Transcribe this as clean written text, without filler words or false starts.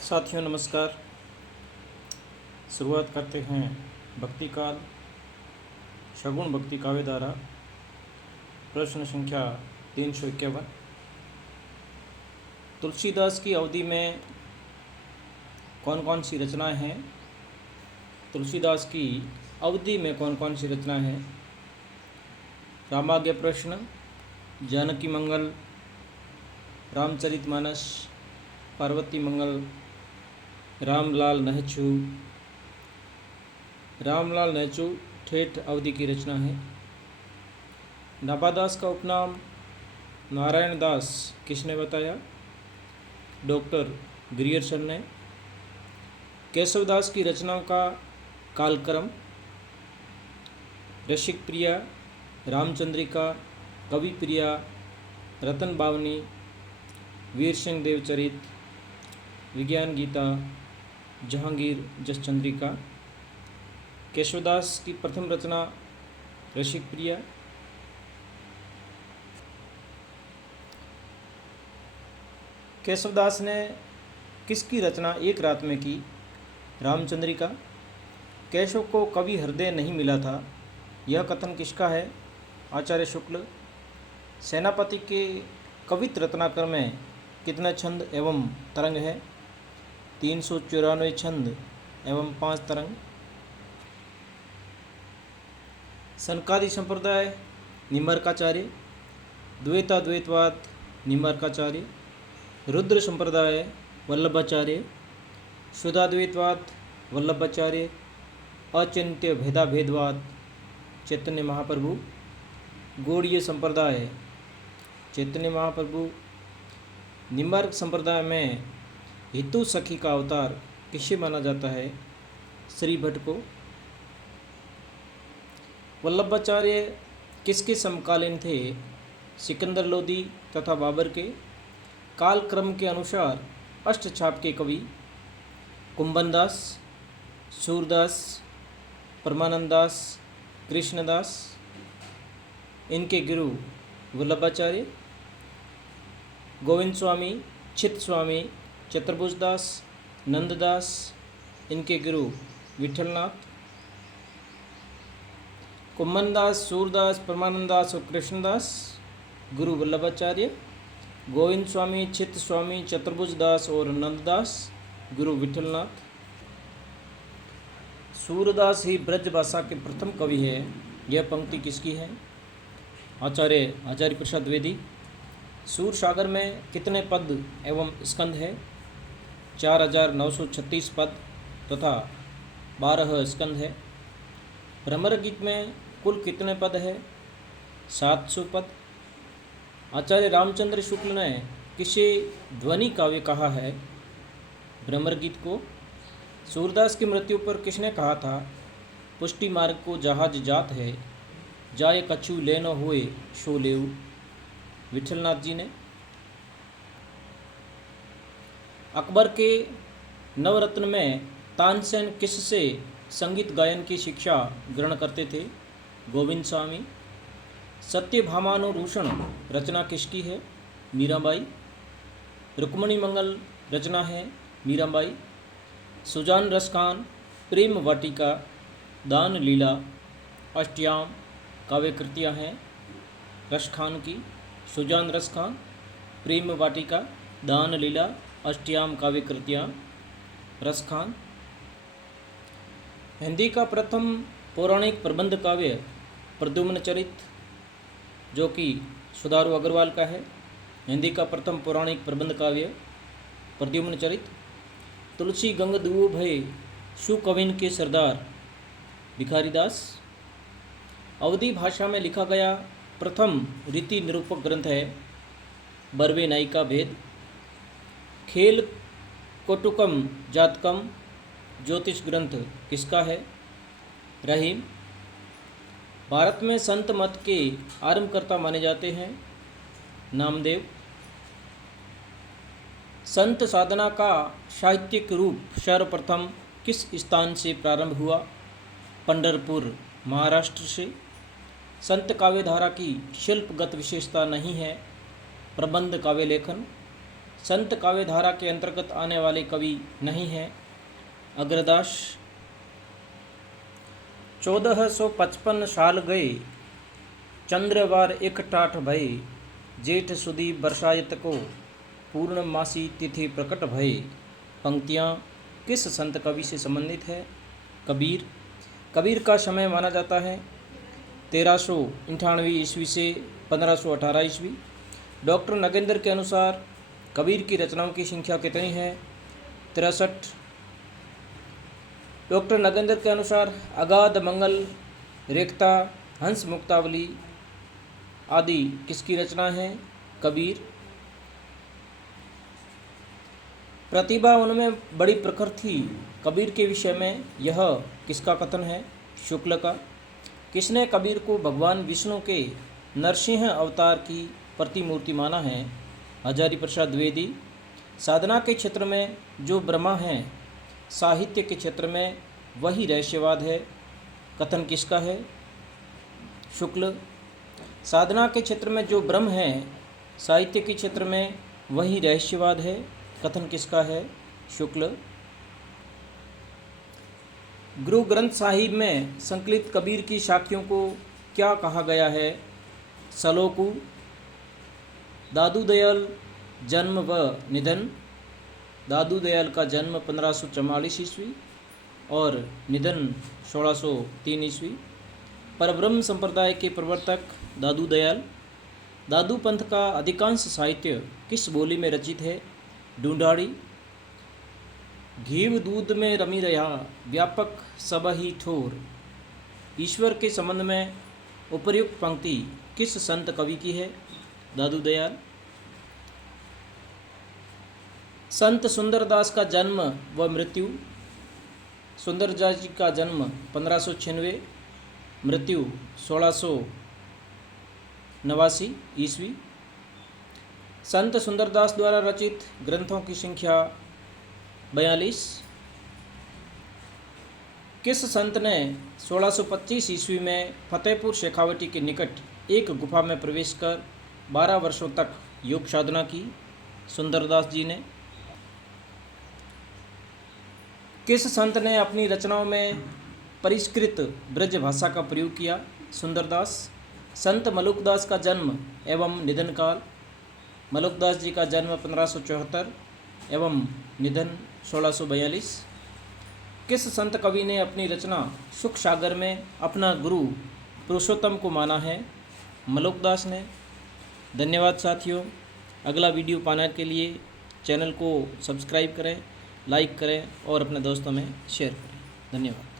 साथियों नमस्कार। शुरुआत करते हैं भक्ति काल शगुन भक्ति काव्य धारा प्रश्न संख्या 351। तुलसीदास की अवधि में कौन कौन सी रचनाएं हैं? तुलसीदास की अवधि में कौन कौन सी रचनाएं हैं? रामाज्ञ प्रश्न, जानकी मंगल, रामचरितमानस, पार्वती मंगल, रामलाल नहचू ठेठ अवधि की रचना है। नाभादास का उपनाम नारायण दास किसने बताया? डॉक्टर ग्रियर्सन ने। केशवदास की रचनाओं का कालक्रम: रसिक प्रिया, रामचंद्रिका, कवि प्रिया, रतन बावनी, वीर सिंह देवचरित, विज्ञान गीता, जहांगीर जसचंद्रिका। केशवदास की प्रथम रचना रसिक प्रिया। केशवदास ने किसकी रचना एक रात में की? रामचंद्रिका। केशव को कवि हृदय नहीं मिला था, यह कथन किसका है? आचार्य शुक्ल। सेनापति के कवित रत्नाकर में कितने छंद एवं तरंग है? 394 छंद एवं 5 तरंग। सनकादि संप्रदाय निम्बर्काचार्य, द्वैताद्वैतवाद निम्बर्काचार्य, रुद्र संप्रदाय वल्लभाचार्य, शुद्धाद्वैतवाद वल्लभाचार्य, अचिंत्य भेदाभेदवाद चैतन्य महाप्रभु, गौड़ीय संप्रदाय चैतन्य महाप्रभु। निम्बार्क संप्रदाय में हितु सखी का अवतार किसे माना जाता है? श्री भट्ट को। वल्लभाचार्य किसके समकालीन थे? सिकंदर लोदी तथा बाबर के। कालक्रम के अनुसार अष्टछाप के कवि कुंभनदास, सूरदास, परमानंदास, कृष्णदास। इनके गुरु वल्लभाचार्य। गोविंद स्वामी, चित स्वामी, चतुर्भुजदास, नंददास। इनके गुरु विठलनाथ। कुम्भनदास, सूरदास, परमानंदास और कृष्णदास गुरु वल्लभाचार्य। गोविंद स्वामी, चित स्वामी, चतुर्भुजदास और नंददास गुरु विठलनाथ। सूरदास ही ब्रज भाषा के प्रथम कवि है। यह पंक्ति किसकी है? आचार्य प्रसाद द्विवेदी। सूर सागर में कितने पद एवं स्कंध है? 4936 पद तथा 12 स्कंध है। भ्रमर गीत में कुल कितने पद है? 700 पद। आचार्य रामचंद्र शुक्ल ने किसे ध्वनि काव्य कहा है? भ्रमर गीत को। सूरदास की मृत्यु पर किसने कहा था? पुष्टि मार्ग को जहाज जात है, जाए कछु लेनो हुए सो लेऊ, विठलनाथ जी ने। अकबर के नवरत्न में तानसेन किससे संगीत गायन की शिक्षा ग्रहण करते थे? गोविंद स्वामी। सत्यभामानुरूषण रचना किसकी है? मीराबाई। रुक्मणी मंगल रचना है मीराबाई। सुजान रसखान प्रेम वाटिका, दान लीला, अष्टयाम काव्य कृतियाँ हैं रसखान की। सुजान रसखान, प्रेम वाटिका, दान लीला, अष्टयाम काव्य कृतियाँ रसखान। हिंदी का प्रथम पौराणिक प्रबंध काव्य प्रद्युम्न चरित, जो कि सुधारू अग्रवाल का है। हिंदी का प्रथम पौराणिक प्रबंध काव्य प्रद्युम्न चरित। तुलसी गंग दुओ भय शु कविन के सरदार भिखारीदास। अवधी भाषा में लिखा गया प्रथम रीति निरूपक ग्रंथ है बर्वे नायिका भेद। खेल कोटुकम जातकम ज्योतिष ग्रंथ किसका है? रहीम। भारत में संत मत के आरंभकर्ता माने जाते हैं नामदेव। संत साधना का साहित्यिक रूप सर्वप्रथम किस स्थान से प्रारंभ हुआ? पंढरपुर महाराष्ट्र से। संत काव्य धारा की शिल्पगत विशेषता नहीं है प्रबंध काव्य लेखन। संत काव्य धारा के अंतर्गत आने वाले कवि नहीं हैं। अग्रदास। 1455 साल गए, चंद्रवार एक टाठ भये, जेठ सुदी बरसायत को, पूर्णमासी तिथि प्रकट भये। पंक्तियाँ किस संत कवि से संबंधित है? कबीर। कबीर का समय माना जाता है 1398 ईस्वी से 1518 ईस्वी। डॉक्टर नगेंद्र के अनुसार कबीर की रचनाओं की संख्या कितनी है? 63। डॉक्टर नगेंद्र के अनुसार अगाध मंगल, रेखता, हंस मुक्तावली आदि किसकी रचना है? कबीर। प्रतिभा उनमें बड़ी प्रखर थी, कबीर के विषय में यह किसका कथन है? शुक्ल का। किसने कबीर को भगवान विष्णु के नरसिंह अवतार की प्रतिमूर्ति माना है? हजारी प्रसाद द्विवेदी। साधना के क्षेत्र में जो ब्रह्मा हैं, साहित्य के क्षेत्र में वही रहस्यवाद है। कथन किसका है? शुक्ल। साधना के क्षेत्र में जो ब्रह्म है, साहित्य के क्षेत्र में वही रहस्यवाद है। कथन किसका है? शुक्ल। गुरु ग्रंथ साहिब में संकलित कबीर की साखियों को क्या कहा गया है? सलोकु। दादू दयाल जन्म व निधन। दादू दयाल का जन्म 1544 ईस्वी और निधन 1603 ईस्वी। परब्रह्म संप्रदाय के प्रवर्तक दादू दयाल। दादू पंथ का अधिकांश साहित्य किस बोली में रचित है? ढूंढाड़ी। घीव दूध में रमी रहा, व्यापक सब ही ठोर। ईश्वर के संबंध में उपर्युक्त पंक्ति किस संत कवि की है? दादू दयाल। संत सुंदरदास का जन्म व मृत्यु। सुंदरदास जी का जन्म 1596, मृत्यु 1689 ईस्वी। संत सुंदरदास द्वारा रचित ग्रंथों की संख्या 42। किस संत ने 1625 ईस्वी में फतेहपुर शेखावटी के निकट एक गुफा में प्रवेश कर 12 वर्षों तक योग साधना की? सुंदरदास जी ने। किस संत ने अपनी रचनाओं में परिष्कृत ब्रज भाषा का प्रयोग किया? सुंदरदास। संत मलुकदास का जन्म एवं निधन काल। मलुकदास जी का जन्म 1574 एवं निधन 1642। किस संत कवि ने अपनी रचना सुख सागर में अपना गुरु पुरुषोत्तम को माना है? मलुकदास ने। धन्यवाद साथियों। अगला वीडियो पाने के लिए चैनल को सब्सक्राइब करें, लाइक करें और अपने दोस्तों में शेयर करें। धन्यवाद।